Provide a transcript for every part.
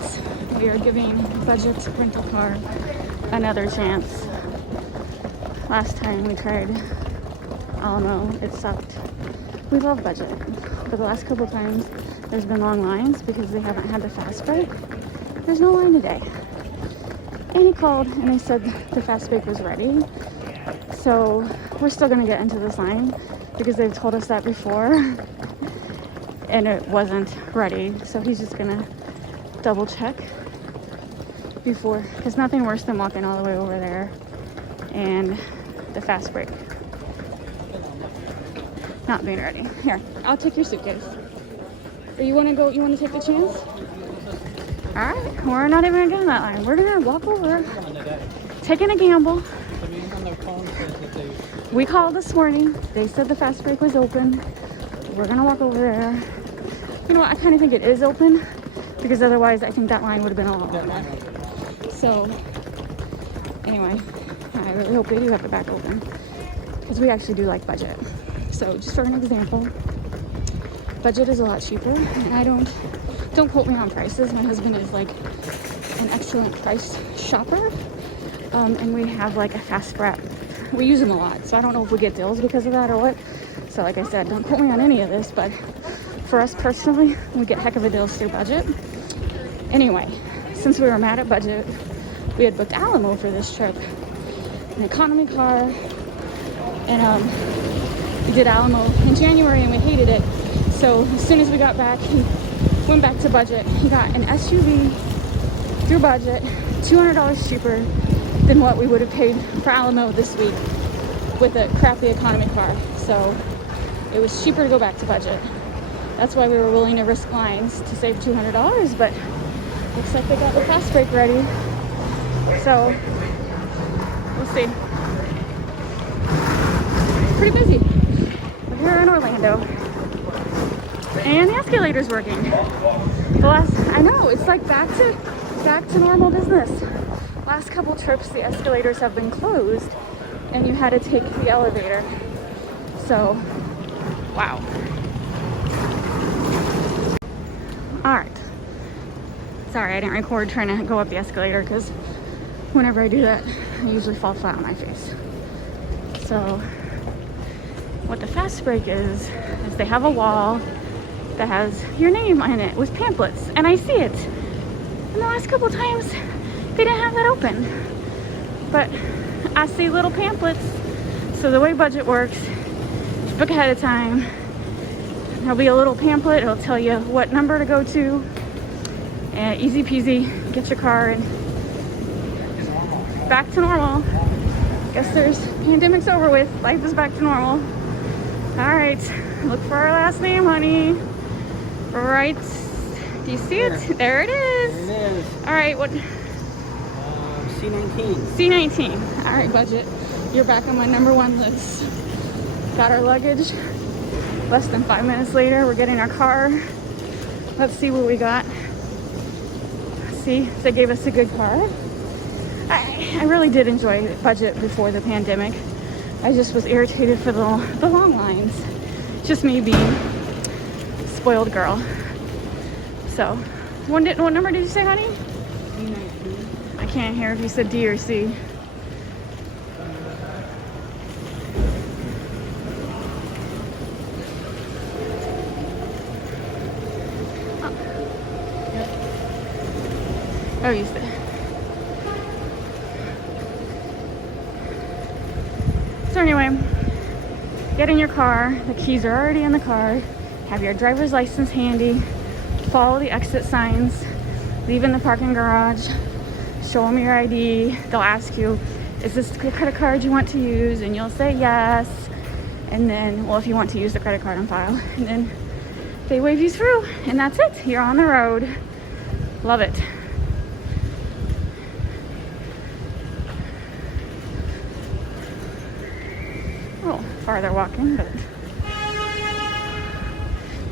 right, we are giving Budget rental car another chance. Last time we tried Alamo, it sucked. We love Budget, but the last couple times there's been long lines because they haven't had the fast break. There's no line today. And he called and they said the fast break was ready. So we're still gonna get into this line because they've told us that before and it wasn't ready. So he's just gonna double check before, because nothing worse than walking all the way over there and the fast break not being ready. Here, I'll take your suitcase. Or you wanna go, you wanna take the chance? All right, we're not even gonna get in that line. We're gonna walk over, taking a gamble. We called this morning. They said the fast break was open. We're gonna walk over there. You know what? I kind of think it is open because otherwise I think that line would have been a lot longer. So anyway, I really hope they do have the back open because we actually do like Budget. So just for an example, Budget is a lot cheaper, and I don't quote me on prices. My husband is like an excellent price shopper, and we have like a fast rep. We use them a lot, so I don't know if we get deals because of that or what. So like I said, don't quote me on any of this, but for us personally, we get heck of a deals through Budget. Anyway, since we were mad at Budget, we had booked Alamo for this trip, an economy car, and we did Alamo in January and we hated it. So as soon as we got back, he went back to Budget. He got an SUV through Budget, $200 cheaper than what we would have paid for Alamo this week with a crappy economy car. So it was cheaper to go back to Budget. That's why we were willing to risk lines to save $200, but looks like they got the fast break ready. So we'll see. Pretty busy. We're here in Orlando. And the escalator's working. I know, it's like back to normal business. Last couple trips, the escalators have been closed and you had to take the elevator. So, wow. All right. Sorry, I didn't record trying to go up the escalator because whenever I do that, I usually fall flat on my face. So, what the fast break is they have a wall that has your name on it with pamphlets, and I see it. And the last couple times, they didn't have that open. But I see little pamphlets. So the way Budget works, you book ahead of time. There'll be a little pamphlet. It'll tell you what number to go to. And easy peasy, get your car and back to normal. Guess pandemic's over with. Life is back to normal. All right, look for our last name, honey. Right, do you see it? There it is. There it is. All right, what? C19. C19. All right, Budget. You're back on my number one list. Got our luggage. Less than 5 minutes later, we're getting our car. Let's see what we got. See, they gave us a good car. I really did enjoy Budget before the pandemic. I just was irritated for the long lines. Just me being spoiled girl. So, what number did you say, honey? C19. I can't hear if you said D or C. Oh, you said. So anyway, get in your car. The keys are already in the car. Have your driver's license handy. Follow the exit signs. Leave in the parking garage. Show them your ID. They'll ask you, is this the credit card you want to use? And you'll say yes. And then, well, if you want to use the credit card on file. And then they wave you through. And that's it. You're on the road. Love it. Oh, farther walking, but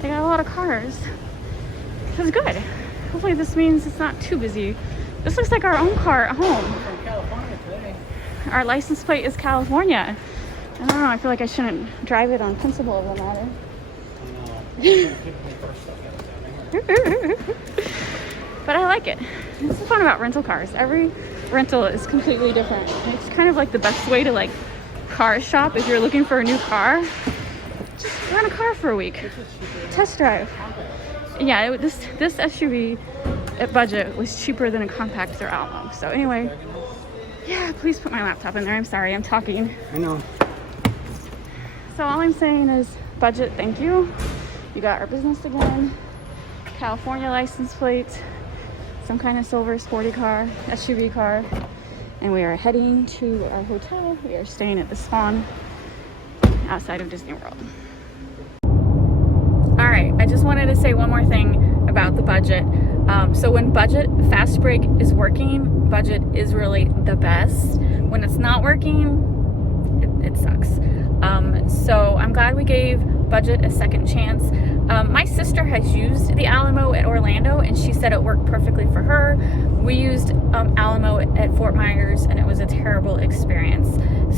they got a lot of cars. This is good. Hopefully this means it's not too busy. This looks like our own car at home. From California today. Our license plate is California. I don't know, I feel like I shouldn't drive it on principle of the matter. but I like it. It's fun about rental cars. Every rental is completely different. And it's kind of like the best way to like car shop if you're looking for a new car. Just rent a car for a week. Test drive. Yeah, this SUV at budget was cheaper than a compact or Alamo. So anyway, yeah, please put my laptop in there. I'm sorry, I'm talking. I know. So all I'm saying is budget, thank you. You got our business again. California license plate, some kind of silver sporty car, SUV car. And we are heading to our hotel. We are staying at the Swan outside of Disney World. All right, I just wanted to say one more thing about the budget. So when budget fast break is working, budget is really the best. When it's not working, it sucks. So I'm glad we gave budget a second chance. My sister has used the Alamo at Orlando and she said it worked perfectly for her. We used Alamo at Fort Myers and it was a terrible experience.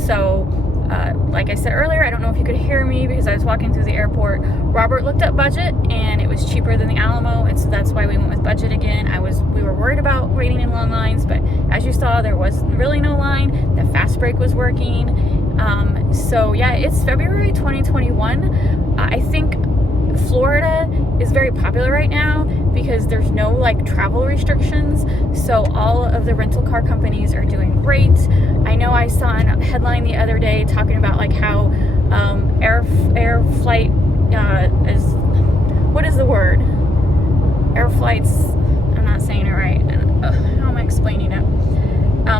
So like I said earlier, I don't know if you could hear me because I was walking through the airport. Robert looked up budget and it was cheaper than the Alamo, and so that's why we went with budget again. We were worried about waiting in long lines, but as you saw, there was really no line. The fast break was working. So yeah, it's February 2021. I think Florida is very popular right now because there's no like travel restrictions, so all of the rental car companies are doing great. I know I saw a headline the other day talking about like how air flight is, what is the word? Air flights, I'm not saying it right. How am I explaining it?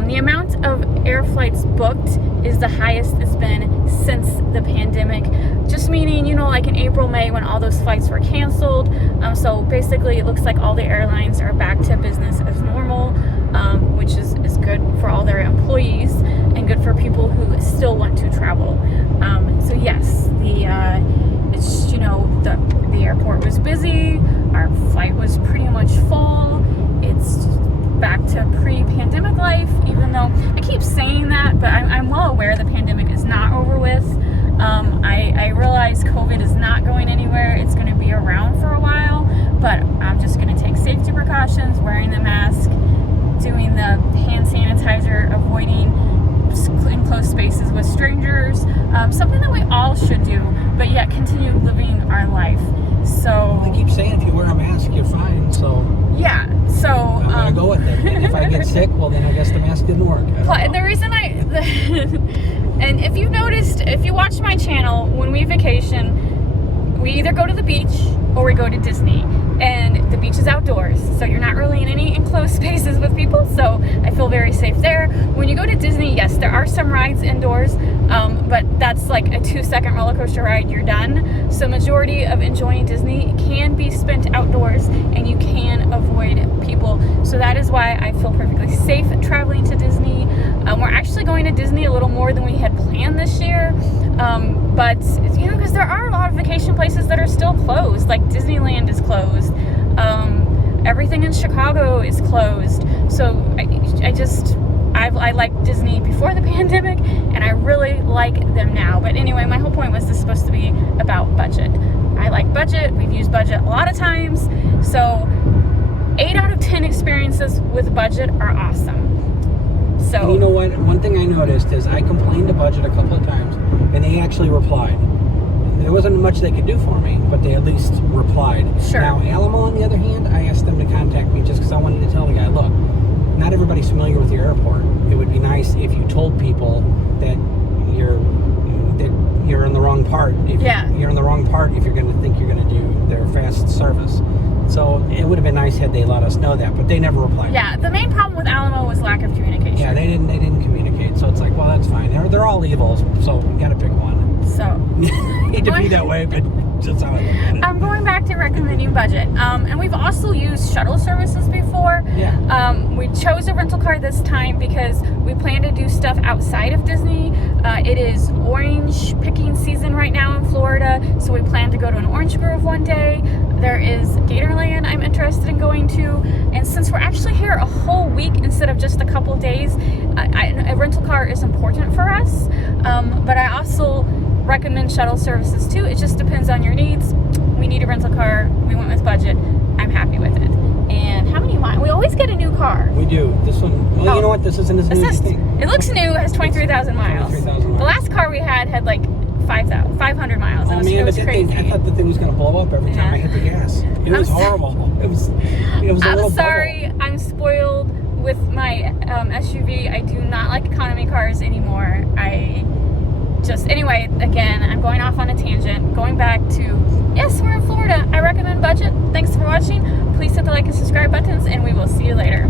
The amount of air flights booked is the highest it's been since the pandemic. Just meaning, you know, like in April, May, when all those flights were canceled. So basically, it looks like all the airlines are back to business as normal, which is good for all their employees and good for people who still want to travel. So yes, it's, you know, the airport was busy. Our flight was pretty much full. It's back to pre-pandemic life, even though I keep saying that, but I'm well aware the pandemic is not over with. I realize COVID is not going anywhere. It's going to be around for a while, but I'm just going to take safety precautions, wearing the mask, doing the hand sanitizer, avoiding enclosed spaces with strangers, something that we all should do, but yet continue living our life. So They keep saying if you wear a mask, you're fine, so yeah, so I'm gonna go with it. And if I get sick, well then I guess the mask didn't work. The reason and if you've noticed, if you watch my channel, when we vacation, we either go to the beach or we go to Disney, and the beach is outdoors, so you're not really in any enclosed spaces with people, so I feel very safe there. When you go to Disney, yes, there are some rides indoors, but that's like a 2-second roller coaster ride, you're done. So majority of enjoying Disney can be spent outdoors and you can avoid people. So that is why I feel perfectly safe traveling to Disney. We're actually going to Disney a little more than we had planned this year, but you know, because there are a lot of vacation places that are still closed, like Disneyland is closed. Everything in Chicago is closed. So I liked Disney before the pandemic, and I really like them now. But anyway, my whole point was this is supposed to be about budget. I like budget. We've used budget a lot of times. So 8 out of 10 experiences with budget are awesome. So And you know what? One thing I noticed is I complained to budget a couple of times, and they actually replied. There wasn't much they could do for me, but they at least replied. Sure. Now, Alamo, on the other hand, I asked them to contact me just because I wanted to tell the guy, look, not everybody's familiar with the airport. It would be nice if you told people that you're in the wrong part. You're in the wrong part if you're going to think you're going to do their fast service. So it would have been nice had they let us know that, but they never replied. Yeah, the main problem with Alamo was lack of communication. Yeah, they didn't communicate. So it's like, well, that's fine. They're all evil, so we got to pick one. So hate to be that way, but that's how I look at it. I'm going back to recommending budget. And we've also used shuttle services before. Yeah. We chose a rental car this time because we plan to do stuff outside of Disney. It is orange picking season right now in Florida, so we plan to go to an orange grove one day. There is Gatorland I'm interested in going to, and since we're actually here a whole week instead of just a couple days, a rental car is important for us. But I also recommend shuttle services too. It just depends on your needs. We need a rental car. We went with budget. I'm happy with it. And how many miles? We car. We do. This one, well, Oh. you know what? This isn't as new as you Assist. think. It looks new. It has 23,000 miles. 23,000 The miles. last car we had like 500 miles. Oh It was, man, it was but crazy. I thought the thing was going to blow up every time Yeah. I hit the gas. It was I'm horrible. It was a little I'm sorry. bubble. I'm spoiled with my SUV. I do not like economy cars anymore. Anyway, again, I'm going off on a tangent. Going back to, yes, we're in Florida. I recommend budget. Thanks for watching. Please hit the like and subscribe buttons, and we will see you later.